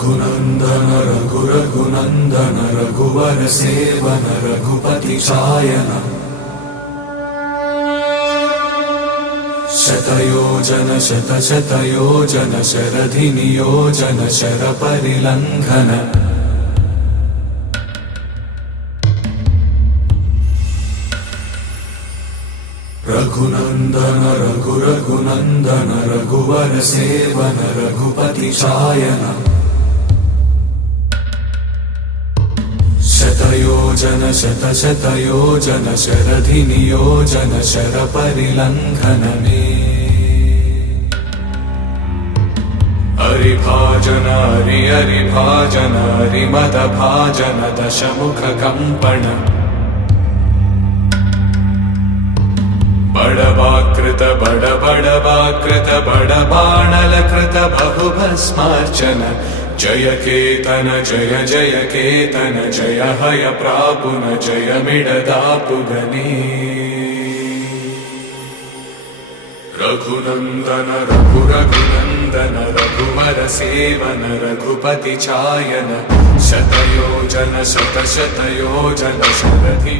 रघुनंदन रघुनंदन रघुवर seven Raghupati चायन शतयोजन शतशतयोजन शरधि नियोजन sir परिलंघन Raghunandan Raghunandan रघुवर seven Raghupati चायन शतयोजन शतशतयोजन शरधि नियोजन sir परिलंघन हरिभाजन हरिभाजन हरिमद भाजन दशमुख कंपन बड़वाकृत बड़बाणलकृत बहुभस्मार्चन जय केतन जय जय केतन जय हय प्रापुन जय मिडदापुगनी रघुनंदन रघुनंदन रघुवर सेवन रघुपति चायन शतयोजन शतशतयोजन शरधि